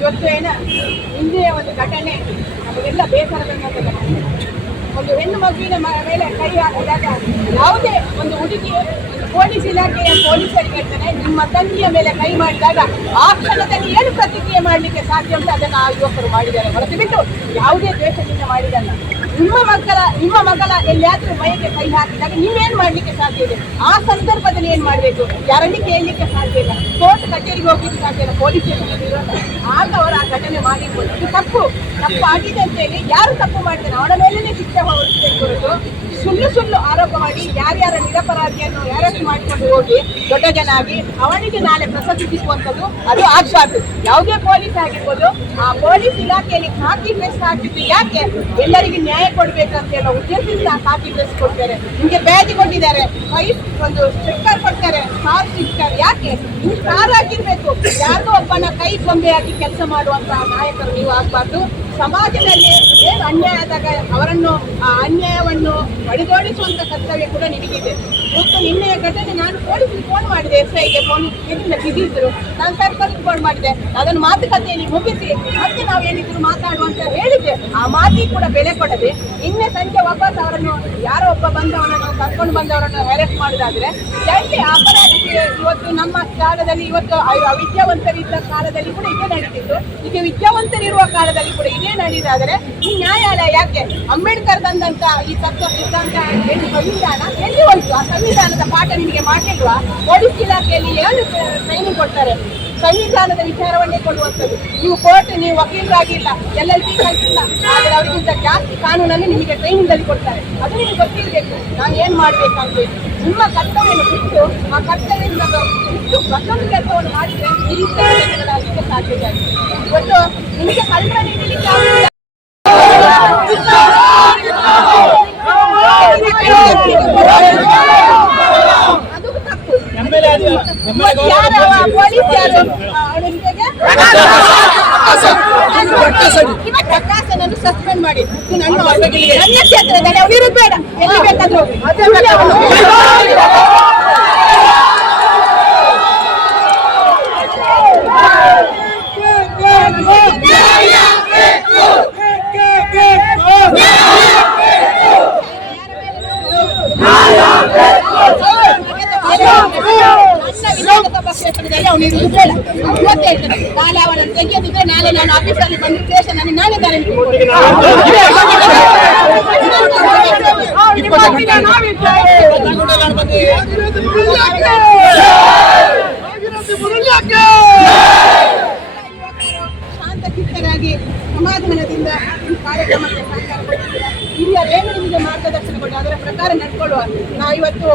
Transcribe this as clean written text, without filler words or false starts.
ಇವತ್ತು ಹಿಂದಿನ ಒಂದು ಘಟನೆ ನಮಗೆಲ್ಲ ಬೇಸರ ತಂದಂತ ಘಟನೆ. ಒಂದು ಹೆಣ್ಣು ಮಗುವಿನ ಮೇಲೆ ಕೈ ಹಾಕಿದಾಗ ಯಾವುದೇ ಒಂದು ಹುಡುಗಿ ಪೊಲೀಸ್ ಇಲಾಖೆಯ ಪೊಲೀಸರಿಗೆ ಹೇಳ್ತಾನೆ, ನಿಮ್ಮ ತಂಗಿಯ ಮೇಲೆ ಕೈ ಮಾಡಿದಾಗ ಆ ಕ್ಷಣದಲ್ಲಿ ಏನು ಪ್ರತಿಕ್ರಿಯೆ ಮಾಡಲಿಕ್ಕೆ ಸಾಧ್ಯ ಉಂಟು ಅದನ್ನು ಆ ಯುವಕರು ಮಾಡಿದ್ದಾರೆ. ಹೊರತು ಬಿಟ್ಟು ಯಾವುದೇ ದ್ವೇಷದಿಂದ ಮಾಡಿದಲ್ಲ. ನಿಮ್ಮ ಮಗಳ ಎಲ್ಲಿಯಾದ್ರೂ ಮೈಗೆ ಕೈ ಹಾಕಿದಾಗ ನೀವೇನ್ ಮಾಡ್ಲಿಕ್ಕೆ ಸಾಧ್ಯ ಇದೆ? ಆ ಸಂದರ್ಭದಲ್ಲಿ ಏನ್ ಮಾಡ್ಬೇಕು? ಯಾರಲ್ಲಿ ಕೇಳಲಿಕ್ಕೆ ಸಾಧ್ಯ ಇಲ್ಲ, ಕೋರ್ಟ್ ಕಚೇರಿಗೆ ಹೋಗ್ಲಿಕ್ಕೆ ಸಾಧ್ಯ ಇಲ್ಲ, ಪೊಲೀಸ್ ಸ್ಟೇಷನ್ ಇರೋಲ್ಲ. ಆಗ ಅವರು ಆ ಘಟನೆ ಮಾಡಿರ್ಬೋದು. ಇದು ತಪ್ಪು ಆಗಿದೆ ಅಂತ ಹೇಳಿ ಯಾರು ತಪ್ಪು ಮಾಡ್ತಾರೆ ಅವನ ಮೇಲೇನೆ ಶಿಕ್ಷೆ ಹೊರತು ಸುಳ್ಳು ಆರೋಪ ಮಾಡಿ ಯಾರ್ಯಾರ ನಿರಪರಾಧಿಯನ್ನು ಅರೆಸ್ಟ್ ಮಾಡಿಕೊಂಡು ಹೋಗಿ ದೊಡ್ಡ ಜನ ಆಗಿ ಅವನಿಗೆ ನಾಳೆ ಪ್ರಶಸ್ತಿ ಸಿಗುವಂಥದ್ದು ಅದು ಆಗ್ಬಾರ್ದು. ಯಾವುದೇ ಪೊಲೀಸ್ ಆಗಿರ್ಬೋದು, ಆ ಪೊಲೀಸ್ ಇಲಾಖೆಯಲ್ಲಿ ಖಾಕಿ ಡ್ರೆಸ್ ಹಾಕಿದ್ದು ಯಾಕೆ? ಎಲ್ಲರಿಗೂ ನ್ಯಾಯ ಕೊಡ್ಬೇಕಂತ ಹೇಳೋ ಉದ್ದೇಶದಿಂದ ಖಾಕಿ ಡ್ರೆಸ್ ಕೊಡ್ತಾರೆ, ನಿಮಗೆ ಬ್ಯಾಜ್ ಕೊಟ್ಟಿದ್ದಾರೆ, ಒಂದು ಸ್ಟಿಕ್ಕರ್ ಕೊಡ್ತಾರೆ, ಕಾರ್ ಸ್ಟಿಕ್ಕರ್. ಯಾಕೆ ನೀವು ಕಾರ್ ಹಾಕಿರ್ಬೇಕು? ಯಾರಿಗೂ ಒಬ್ಬನ ಕೈ ಗೊಂಬೆ ಹಾಕಿ ಕೆಲಸ ಮಾಡುವಂತಹ ನಾಯಕರು ನೀವು ಆಗ್ಬಾರ್ದು. ಸಮಾಜದಲ್ಲಿ ಏನು ಅನ್ಯಾಯ ಆದಾಗ ಅವರನ್ನು ಆ ಅನ್ಯಾಯವನ್ನು ಬಡಿದೋಡಿಸುವಂತ ಕರ್ತವ್ಯ ಕೂಡ ನಿಮಗಿದೆ. ಮತ್ತು ನಿನ್ನೆಯ ಘಟನೆ ನಾನು ಪೊಲೀಸರಿಗೆ ಫೋನ್ ಮಾಡಿದೆ, SIಗೆ ಫೋನ್ ಬಿದ್ದಿದ್ರು, ನಾನು ಸರ್ಕಲ್ಗೆ ಫೋನ್ ಮಾಡಿದೆ, ಅದನ್ನು ಮಾತುಕತೆಯಲ್ಲಿ ಮುಗಿಸಿ ಮತ್ತೆ ನಾವು ಏನಿದ್ರು ಮಾತಾಡುವಂತ ಹೇಳಿದ್ದೆ. ಆ ಮಾತಿಗೆ ಕೂಡ ಬೆಲೆ ಕೊಡದೆ ನಿನ್ನೆ ಸಂಜೆ ವಾಪಸ್ ಅವರನ್ನು ಯಾರೋ ಒಬ್ಬ ಬಂದವರನ್ನು ಕರ್ಕೊಂಡು ಬಂದವರನ್ನು ಅರೆಸ್ಟ್ ಮಾಡೋದಾದ್ರೆ ಜಂಟಿ ಅಪರಾಧಿಗೆ ಇವತ್ತು ನಮ್ಮ ಕಾಲದಲ್ಲಿ ಇವತ್ತು ಅವಿದ್ಯಾವಂತರಿದ್ದ ಕಾಲದಲ್ಲಿ ಕೂಡ ಇದೇ ನಡೀತಿತ್ತು, ಈಗ ವಿದ್ಯಾವಂತರಿರುವ ಕಾಲದಲ್ಲಿ ಕೂಡ ಇದೇ ನಡೆದಾದರೆ ಈ ನ್ಯಾಯಾಲಯ ಯಾಕೆ? ಅಂಬೇಡ್ಕರ್ ತಂದಂತ ಈ ತತ್ವ ಸಿದ್ಧಾಂತ ಸಂವಿಧಾನ ಎಲ್ಲಿ ಹೋಯ್ತು? ಆ ಸಂವಿಧಾನದ ಪಾಠ ನಿಮಗೆ ಮಾಡಲಿಲ್ವಾ? ಪೊಲೀಸ್ ಇಲಾಖೆಯಲ್ಲಿ ಏನು ಟ್ರೈನಿಂಗ್ ಕೊಡ್ತಾರೆ? ಸಂವಿಧಾನದ ವಿಚಾರವನ್ನೇ ಕೊಡುವಂಥದ್ದು. ನೀವು ಕೋರ್ಟ್, ನೀವು ವಕೀಲರಾಗಿಲ್ಲ, LLB ಕಲಿಸಿಲ್ಲ, ಆದರೆ ಅವರಿಗಿಂತ ಜಾಸ್ತಿ ಕಾನೂನನ್ನು ನಿಮಗೆ ಟ್ರೈನಿಂಗ್ ಅಲ್ಲಿ ಕೊಡ್ತಾರೆ. ಅದು ನಿಮಗೆ ಗೊತ್ತಿರಬೇಕು ನಾನು ಏನ್ ಮಾಡ್ಬೇಕಂತ. ನಿಮ್ಮ ಕರ್ತವ್ಯವನ್ನು ಬಿಟ್ಟು ಆ ಕರ್ತವ್ಯದಿಂದ ಬಿಟ್ಟು ಮತ್ತೊಂದು ಕೆಲಸವನ್ನು ಮಾಡಿದ್ರೆ ನಿರೀಕ್ಷೆ ಸಾಧ್ಯತೆ ಆಗಿದೆ. ಇವತ್ತು ನಿಮಗೆ ಕಲ್ಪನೆ ನೀಡಲಿಕ್ಕೆ ಅದು ತಪ್ಪು. ಪೊಲೀಸ್ ಯಾರು ಪ್ರಕಾಶನನ್ನು ಸಸ್ಪೆಂಡ್ ಮಾಡಿ ನನ್ನ ಕ್ಷೇತ್ರದಲ್ಲಿ ಅವ್ರು ಇರೋದು ಬೇಡ, ಎಲ್ಲಿ ಬೇಕಾದ್ರೂ ಕ್ಷೇತ್ರದಲ್ಲಿ ಅವನಿರುವುದು ಬೇಡ. ಮತ್ತೆ ಹೇಳ್ತೇನೆ, ನಾಳೆ ಅವನನ್ನು ತೆಗೆಯೋದಿದ್ರೆ ನಾಳೆ ನಾನು ಆಫೀಸಲ್ಲಿ ಬಂದು ಸ್ಟೇಷನ್ ಅನ್ನು ನಾನೇ ಶಾಂತ ಚಿತ್ತರಾಗಿ ಸಮಾಧಾನದಿಂದ ಈ ಕಾರ್ಯಕ್ರಮಕ್ಕೆ ಸಹಕಾರ ಕೊಟ್ಟಿದ್ದೀರಾ. ಹಿರಿಯರೇನು ನಿಮಗೆ ಮಾರ್ಗದರ್ಶನ ಕೊಟ್ಟು ಅದರ ಪ್ರಕಾರ ನಡ್ಕೊಳ್ಳುವ ನಾವು ಇವತ್ತು